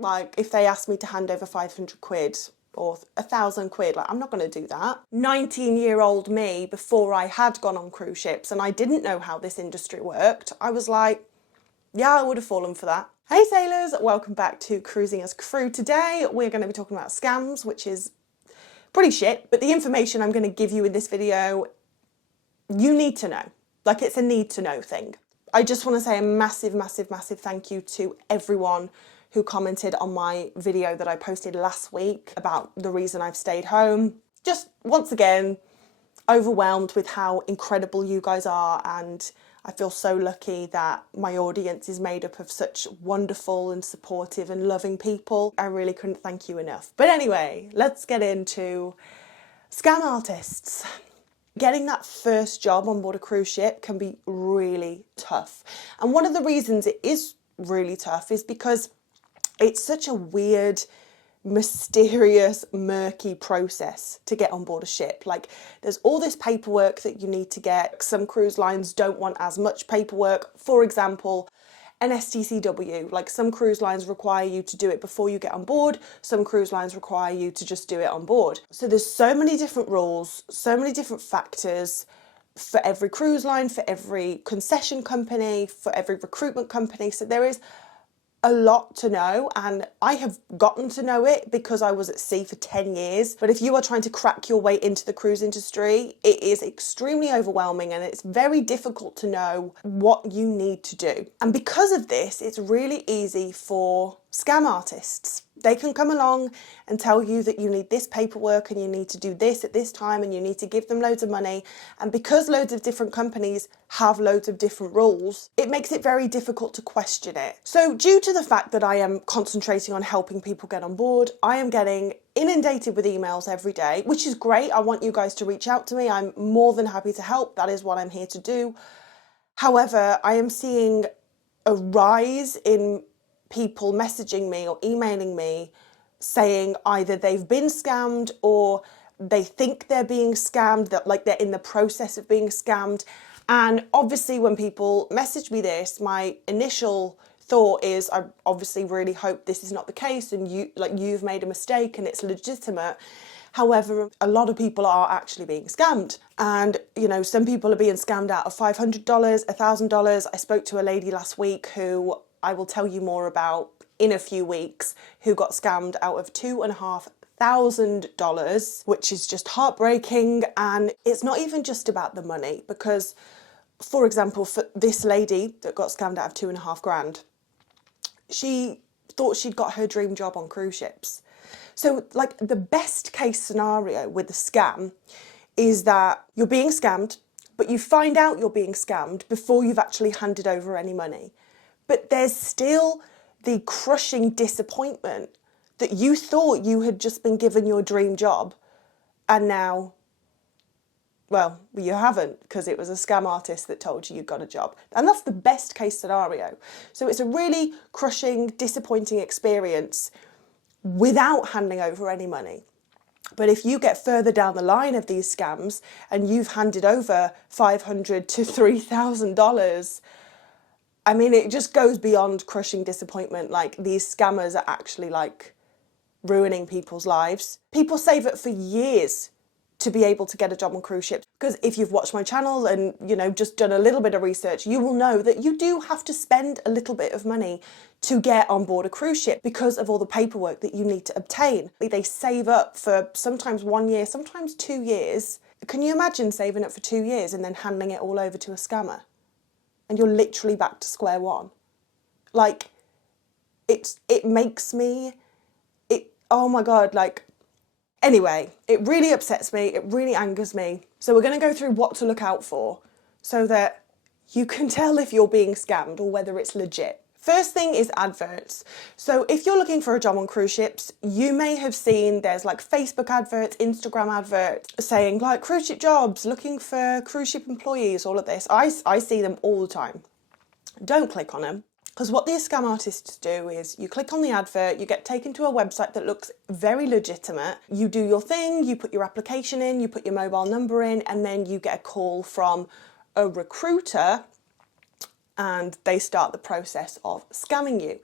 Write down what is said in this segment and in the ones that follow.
Like if they asked me to hand over 500 quid or 1,000 quid, like I'm not going to do that. 19-year-old me, before I had gone on cruise ships and I didn't know how this industry worked, I was like, yeah, I would have fallen for that. Hey sailors, welcome back to Cruising as Crew. Today we're going to be talking about scams, which is pretty shit, but the information I'm going to give you in this video, you need to know. Like, it's a need to know thing. I just want to say a massive, massive, massive thank you to everyone who commented on my video that I posted last week about the reason I've stayed home. Just once again, overwhelmed with how incredible you guys are, and I feel so lucky that my audience is made up of such wonderful and supportive and loving people. I really couldn't thank you enough. But anyway, let's get into scam artists. Getting that first job on board a cruise ship can be really tough. And one of the reasons it is really tough is because it's such a weird, mysterious, murky process to get on board a ship. Like, there's all this paperwork that you need to get. Some cruise lines don't want as much paperwork. For example, an STCW, like some cruise lines require you to do it before you get on board. Some cruise lines require you to just do it on board. So there's so many different rules, so many different factors for every cruise line, for every concession company, for every recruitment company. So there is a lot to know, and I have gotten to know it because I was at sea for 10 years. But if you are trying to crack your way into the cruise industry, it is extremely overwhelming and it's very difficult to know what you need to do. And because of this, it's really easy for scam artists. They can come along and tell you that you need this paperwork and you need to do this at this time and you need to give them loads of money. And because loads of different companies have loads of different rules, it makes it very difficult to question it. So due to the fact that I am concentrating on helping people get on board, I am getting inundated with emails every day, which is great. I want you guys to reach out to me. I'm more than happy to help. That is what I'm here to do. However, I am seeing a rise in people messaging me or emailing me saying either they've been scammed or they think they're being scammed, that like they're in the process of being scammed. And obviously when people message me this, my initial thought is I obviously really hope this is not the case and you've made a mistake and it's legitimate. However, a lot of people are actually being scammed, and you know, some people are being scammed out of $500, $1,000. I spoke to a lady last week who I will tell you more about in a few weeks, who got scammed out of $2,500, which is just heartbreaking. And it's not even just about the money, because, for example, for this lady that got scammed out of $2,500, she thought she'd got her dream job on cruise ships. So, like, the best case scenario with the scam is that you're being scammed, but you find out you're being scammed before you've actually handed over any money. But there's still the crushing disappointment that you thought you had just been given your dream job and now, well, you haven't, because it was a scam artist that told you got a job. And that's the best case scenario. So it's a really crushing, disappointing experience without handing over any money. But if you get further down the line of these scams and you've handed over $500 to $3,000, I mean, it just goes beyond crushing disappointment. Like, these scammers are actually like ruining people's lives. People save it for years to be able to get a job on cruise ships. Because if you've watched my channel and, you know, just done a little bit of research, you will know that you do have to spend a little bit of money to get on board a cruise ship because of all the paperwork that you need to obtain. They save up for sometimes 1 year, sometimes 2 years. Can you imagine saving up for 2 years and then handing it all over to a scammer? And you're literally back to square one. Like, it makes me, oh my God, like, anyway, it really upsets me, it really angers me. So we're gonna go through what to look out for so that you can tell if you're being scammed or whether it's legit. First thing is adverts. So if you're looking for a job on cruise ships, you may have seen there's like Facebook adverts, Instagram adverts saying like cruise ship jobs, looking for cruise ship employees, all of this. I see them all the time. Don't click on them. Because what these scam artists do is you click on the advert, you get taken to a website that looks very legitimate, you do your thing, you put your application in, you put your mobile number in, and then you get a call from a recruiter and they start the process of scamming you.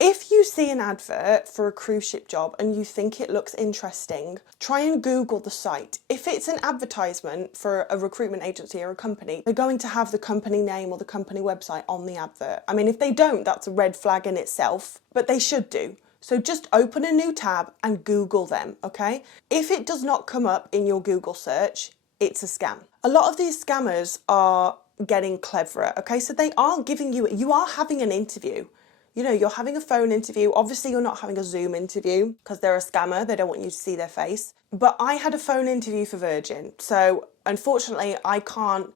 If you see an advert for a cruise ship job and you think it looks interesting, try and Google the site. If it's an advertisement for a recruitment agency or a company, they're going to have the company name or the company website on the advert. I mean, if they don't, that's a red flag in itself, but they should do. So just open a new tab and Google them, okay? If it does not come up in your Google search, it's a scam. A lot of these scammers are getting cleverer, okay? So they are giving you are having an interview. You know, you're having a phone interview. Obviously, you're not having a Zoom interview because they're a scammer. They don't want you to see their face. But I had a phone interview for Virgin. So unfortunately, I can't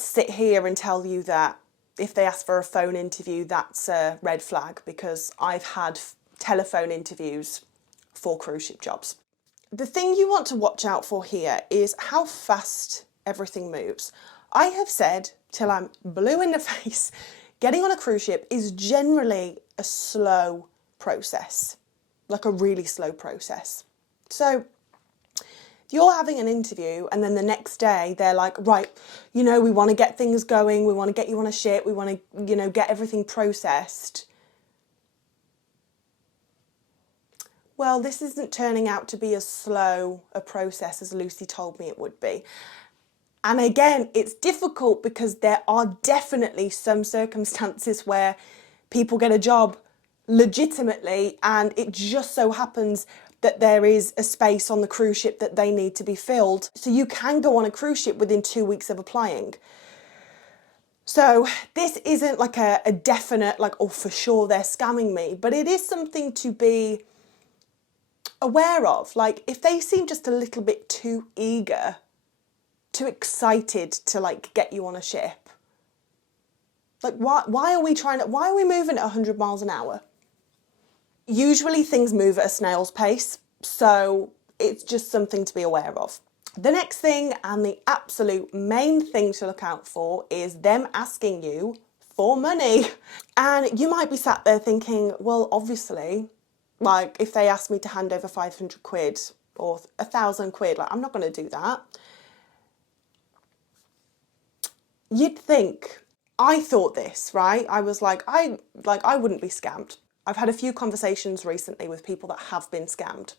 sit here and tell you that if they ask for a phone interview, that's a red flag, because I've had telephone interviews for cruise ship jobs. The thing you want to watch out for here is how fast everything moves. I have said till I'm blue in the face, getting on a cruise ship is generally a slow process, like a really slow process. So if you're having an interview and then the next day they're like, right, you know, we want to get things going, we want to get you on a ship, we want to, you know, get everything processed. Well, this isn't turning out to be as slow a process as Lucy told me it would be. And again, it's difficult because there are definitely some circumstances where people get a job legitimately and it just so happens that there is a space on the cruise ship that they need to be filled. So you can go on a cruise ship within 2 weeks of applying. So this isn't like a definite, like, oh, for sure they're scamming me, but it is something to be aware of. Like, if they seem just a little bit too eager, too excited to like get you on a ship, like why are we moving at 100 miles an hour? Usually things move at a snail's pace, so it's just something to be aware of. The next thing, and the absolute main thing to look out for, is them asking you for money. And you might be sat there thinking, well, obviously, like, if they ask me to hand over 500 quid or 1,000 quid, like, I'm not going to do that. You'd think, I thought this, right? I was like, I wouldn't be scammed. I've had a few conversations recently with people that have been scammed,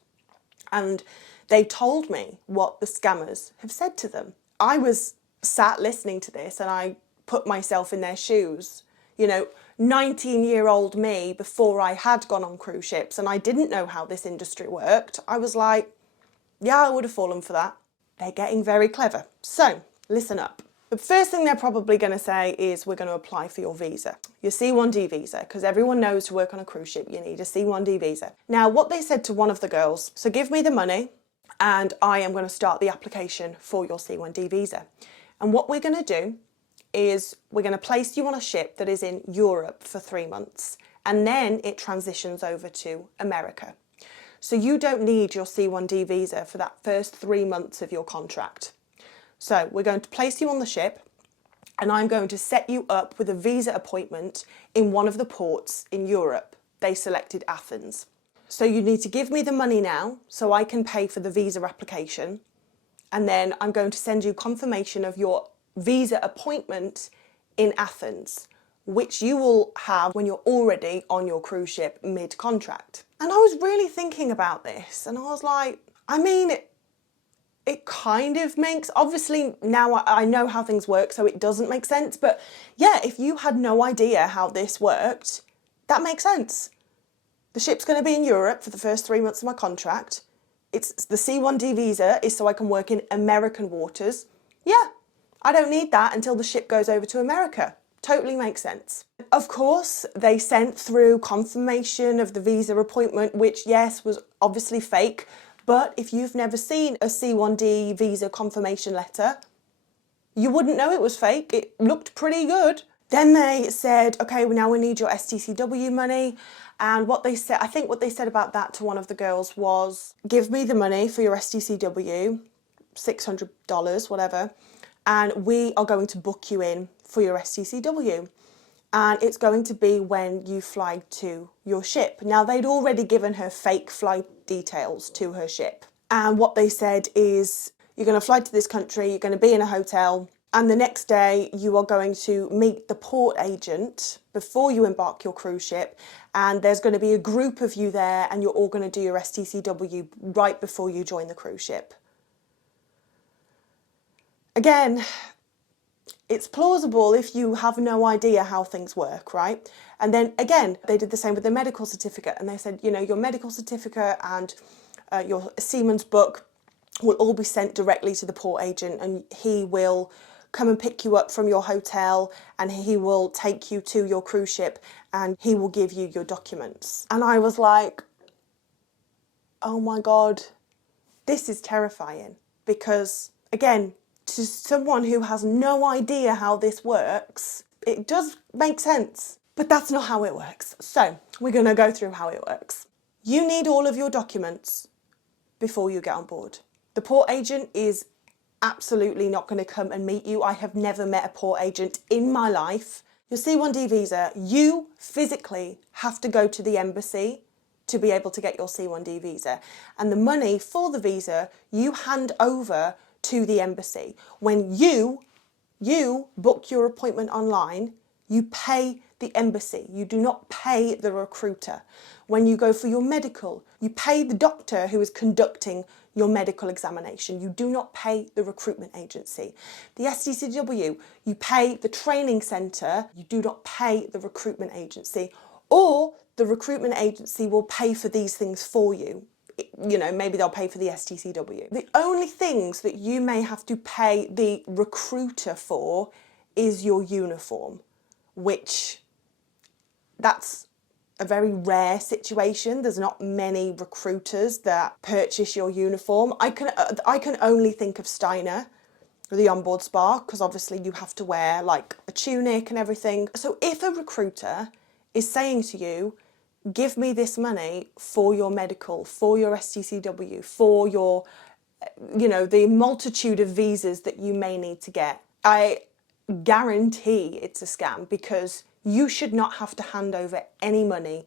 and they told me what the scammers have said to them. I was sat listening to this and I put myself in their shoes. You know, 19-year-old me, before I had gone on cruise ships and I didn't know how this industry worked, I was like, yeah, I would have fallen for that. They're getting very clever. So, listen up. The first thing they're probably going to say is, we're going to apply for your visa, your C1D visa, because everyone knows to work on a cruise ship you need a C1D visa. Now, what they said to one of the girls, so give me the money and I am going to start the application for your C1D visa. And what we're going to do is we're going to place you on a ship that is in Europe for 3 months, and then it transitions over to America. So you don't need your C1D visa for that first 3 months of your contract. So we're going to place you on the ship and I'm going to set you up with a visa appointment in one of the ports in Europe. They selected Athens. So you need to give me the money now so I can pay for the visa application, and then I'm going to send you confirmation of your visa appointment in Athens, which you will have when you're already on your cruise ship mid-contract. And I was really thinking about this and I was like, I mean, it kind of makes, obviously now I know how things work, so it doesn't make sense. But yeah, if you had no idea how this worked, that makes sense. The ship's going to be in Europe for the first 3 months of my contract. It's the C1D visa is so I can work in American waters. Yeah, I don't need that until the ship goes over to America. Totally makes sense. Of course, they sent through confirmation of the visa appointment, which, yes, was obviously fake. But if you've never seen a C1D visa confirmation letter, you wouldn't know it was fake. It looked pretty good. Then they said, okay, well, now we need your STCW money. And what they said, I think what they said about that to one of the girls was, give me the money for your STCW, $600, whatever, and we are going to book you in for your STCW. And it's going to be when you fly to your ship. Now, they'd already given her fake flight details to her ship. And what they said is, you're going to fly to this country, you're going to be in a hotel, And the next day you are going to meet the port agent before you embark your cruise ship, and there's going to be a group of you there and you're all going to do your STCW right before you join the cruise ship. Again, it's plausible if you have no idea how things work, right? And then again, they did the same with the medical certificate, and they said, you know, your medical certificate and your Seaman's book will all be sent directly to the port agent, and he will come and pick you up from your hotel, and he will take you to your cruise ship, and he will give you your documents. And I was like, oh my God, this is terrifying, because again, to someone who has no idea how this works, it does make sense, but that's not how it works. So we're going to go through how it works. You need all of your documents before you get on board. The port agent is absolutely not going to come and meet you. I have never met a port agent in my life. Your C1D visa, you physically have to go to the embassy to be able to get your C1D visa. And the money for the visa, you hand over to the embassy. When you book your appointment online, you pay the embassy. You do not pay the recruiter. When you go for your medical, you pay the doctor who is conducting your medical examination. You do not pay the recruitment agency. The STCW, you pay the training centre. You do not pay the recruitment agency. Or the recruitment agency will pay for these things for you. You know, maybe they'll pay for the STCW. The only things that you may have to pay the recruiter for is your uniform, which that's a very rare situation. There's not many recruiters that purchase your uniform. I can only think of Steiner, the onboard spa, because obviously you have to wear like a tunic and everything. So if a recruiter is saying to you, give me this money for your medical, for your STCW, for your, you know, the multitude of visas that you may need to get, I guarantee it's a scam, because you should not have to hand over any money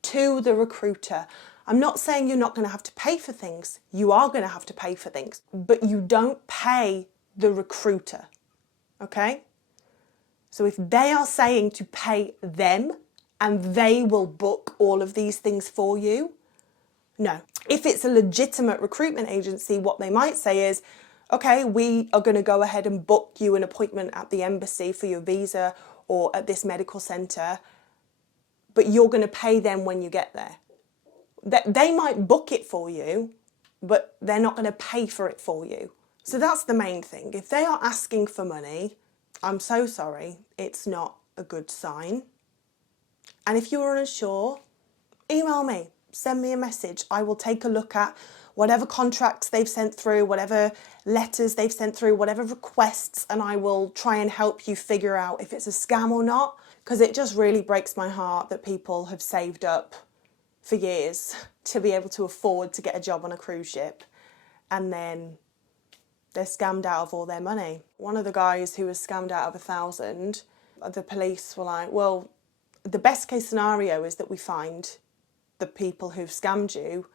to the recruiter. I'm not saying you're not going to have to pay for things. You are going to have to pay for things, but you don't pay the recruiter, okay? So if they are saying to pay them, and they will book all of these things for you, no. If it's a legitimate recruitment agency, what they might say is, okay, we are going to go ahead and book you an appointment at the embassy for your visa or at this medical centre, but you're going to pay them when you get there. They might book it for you, but they're not going to pay for it for you. So that's the main thing. If they are asking for money, I'm so sorry, it's not a good sign. And if you're unsure, email me, send me a message. I will take a look at whatever contracts they've sent through, whatever letters they've sent through, whatever requests, and I will try and help you figure out if it's a scam or not, because it just really breaks my heart that people have saved up for years to be able to afford to get a job on a cruise ship, and then they're scammed out of all their money. One of the guys who was scammed out of 1,000, the police were like, well, the best case scenario is that we find the people who've scammed you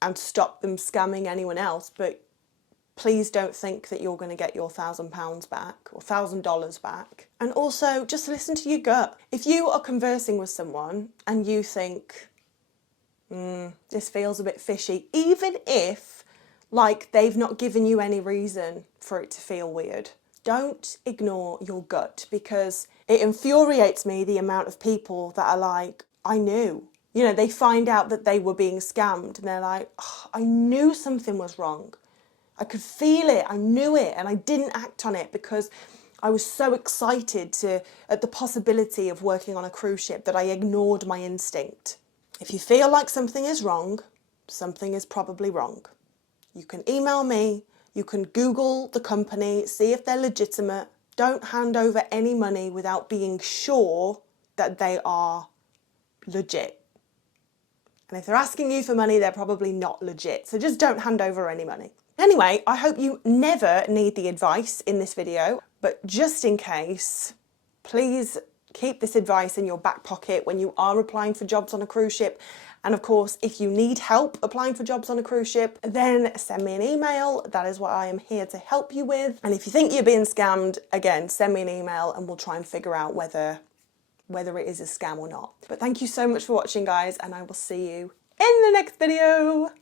and stop them scamming anyone else, but please don't think that you're going to get your £1,000 back or $1,000 back. And also, just listen to your gut. If you are conversing with someone and you think, this feels a bit fishy, even if, like, they've not given you any reason for it to feel weird, don't ignore your gut, because it infuriates me the amount of people that are like, I knew. You know, they find out that they were being scammed and they're like, oh, I knew something was wrong. I could feel it, I knew it, and I didn't act on it because I was so excited at the possibility of working on a cruise ship that I ignored my instinct. If you feel like something is wrong, something is probably wrong. You can email me, you can Google the company, see if they're legitimate. Don't hand over any money without being sure that they are legit. And if they're asking you for money, they're probably not legit. So just don't hand over any money. Anyway, I hope you never need the advice in this video, but just in case, please keep this advice in your back pocket when you are applying for jobs on a cruise ship. And of course, if you need help applying for jobs on a cruise ship, then send me an email. That is what I am here to help you with. And if you think you're being scammed, again, send me an email and we'll try and figure out whether it is a scam or not. But thank you so much for watching, guys, and I will see you in the next video.